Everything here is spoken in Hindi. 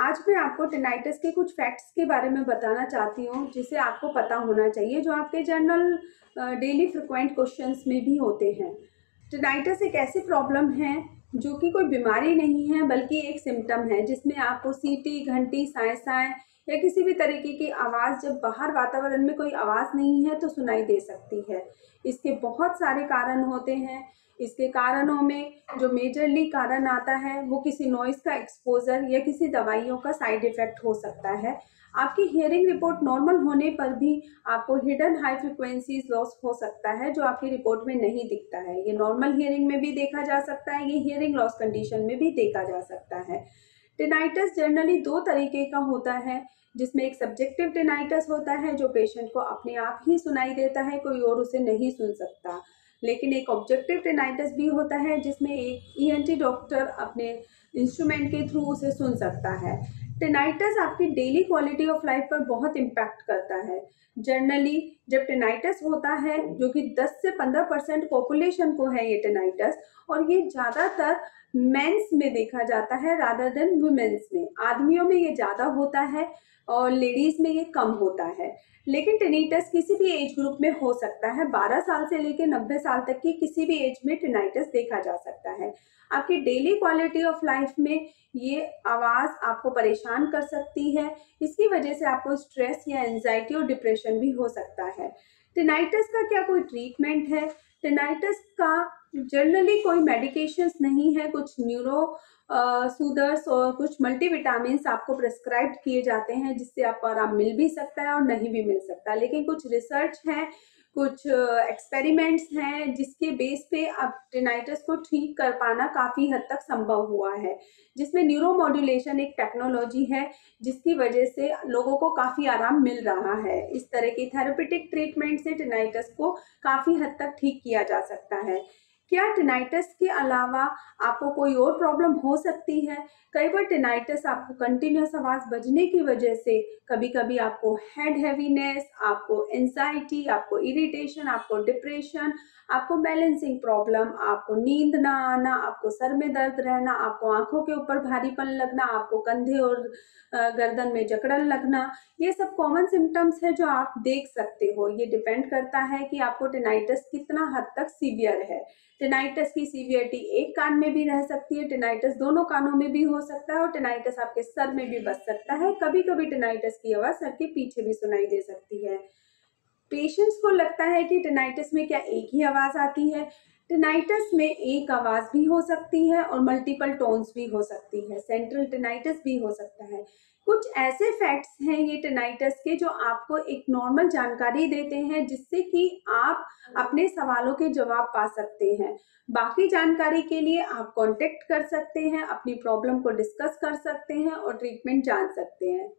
आज मैं आपको टिनाइटिस के कुछ फैक्ट्स के बारे में बताना चाहती हूँ जिसे आपको पता होना चाहिए, जो आपके जनरल डेली फ्रिक्वेंट क्वेश्चंस में भी होते हैं। टिनाइटिस एक ऐसी प्रॉब्लम है जो कि कोई बीमारी नहीं है बल्कि एक सिम्टम है, जिसमें आपको सीटी, घंटी, साए साए या किसी भी तरीके की आवाज़ जब बाहर वातावरण में कोई आवाज़ नहीं है तो सुनाई दे सकती है। इसके बहुत सारे कारण होते हैं। इसके कारणों में जो मेजरली कारण आता है वो किसी नॉइज़ का एक्सपोज़र या किसी दवाइयों का साइड इफ़ेक्ट हो सकता है। आपकी हियरिंग रिपोर्ट नॉर्मल होने पर भी आपको हिडन हाई फ्रीक्वेंसीज लॉस हो सकता है, जो आपकी रिपोर्ट में नहीं दिखता है। ये नॉर्मल हियरिंग में भी देखा जा सकता है, ये हियरिंग लॉस कंडीशन में भी देखा जा सकता है। टिनाइटस जनरली दो तरीके का होता है, जिसमें एक सब्जेक्टिव टिनाइटस होता है जो पेशेंट को अपने आप ही सुनाई देता है, कोई और उसे नहीं सुन सकता। लेकिन एक ऑब्जेक्टिव टिनाइटस भी होता है जिसमें एक ईएनटी डॉक्टर अपने इंस्ट्रूमेंट के थ्रू उसे सुन सकता है। टिनाइटस आपकी डेली क्वालिटी ऑफ लाइफ पर बहुत इम्पैक्ट करता है। जनरली जब टिनाइटस होता है, जो कि 10 से 15% पॉपुलेशन को है ये टिनाइटस, और ये ज़्यादातर मेंस में देखा जाता है रादर देन वुमेन्स में। आदमियों में ये ज़्यादा होता है और लेडीज़ में ये कम होता है। लेकिन टिनाइटस किसी भी एज ग्रुप में हो सकता है। 12 साल से लेकर 90 साल तक की किसी भी एज में टिनाइटस देखा जा सकता है। आपकी डेली क्वालिटी ऑफ लाइफ में ये आवाज़ आपको परेशान कर सकती है। इसकी वजह से आपको स्ट्रेस या एंजाइटी और डिप्रेशन भी हो सकता है। टिनाइटस का क्या कोई ट्रीटमेंट है? टिनाइटस का जनरली कोई मेडिकेशंस नहीं है। कुछ न्यूरो सूदर्स और कुछ मल्टीविटामिन्स आपको प्रिस्क्राइब किए जाते हैं, जिससे आपको आराम मिल भी सकता है और नहीं भी मिल सकता। लेकिन कुछ रिसर्च है, कुछ एक्सपेरिमेंट्स हैं जिसके बेस पे अब टिनाइटस को ठीक कर पाना काफ़ी हद तक संभव हुआ है, जिसमें न्यूरोमॉड्यूलेशन एक टेक्नोलॉजी है जिसकी वजह से लोगों को काफ़ी आराम मिल रहा है। इस तरह की थेरेपेटिक ट्रीटमेंट से टिनाइटस को काफ़ी हद तक ठीक किया जा सकता है। क्या टिनाइटस के अलावा आपको कोई और प्रॉब्लम हो सकती है? कई बार टिनाइटस आपको कंटिन्यूअस आवाज़ बजने की वजह से कभी-कभी आपको हेड हैवीनेस, आपको एंग्जायटी, आपको इरिटेशन, आपको डिप्रेशन, आपको बैलेंसिंग प्रॉब्लम, आपको नींद ना आना, आपको सर में दर्द रहना, आपको आँखों के ऊपर भारीपन लगना, आपको कंधे और गर्दन में जकड़न लगना, ये सब कॉमन सिम्पटम्स है जो आप देख सकते हो। ये डिपेंड करता है कि आपको टिनाइटस कितना हद तक सीवियर है। टिनाइटस की सीवियरिटी एक कान में भी रह सकती है, टिनाइटस दोनों कानों में भी हो सकता है और टिनाइटस आपके सर में भी बज सकता है। कभी-कभी टिनाइटस की आवाज़ सर के पीछे भी सुनाई दे सकती है। पेशेंट्स को लगता है कि टिनाइटस में क्या एक ही आवाज़ आती है? टिनाइटस में एक आवाज़ भी हो सकती है और मल्टीपल टोन्स भी हो सकती है। सेंट्रल टिनाइटस भी हो सकता है। कुछ ऐसे फैक्ट्स हैं ये टिनाइटस के जो आपको एक नॉर्मल जानकारी देते हैं, जिससे कि आप अपने सवालों के जवाब पा सकते हैं। बाकी जानकारी के लिए आप कॉन्टैक्ट कर सकते हैं, अपनी प्रॉब्लम को डिस्कस कर सकते हैं और ट्रीटमेंट जान सकते हैं।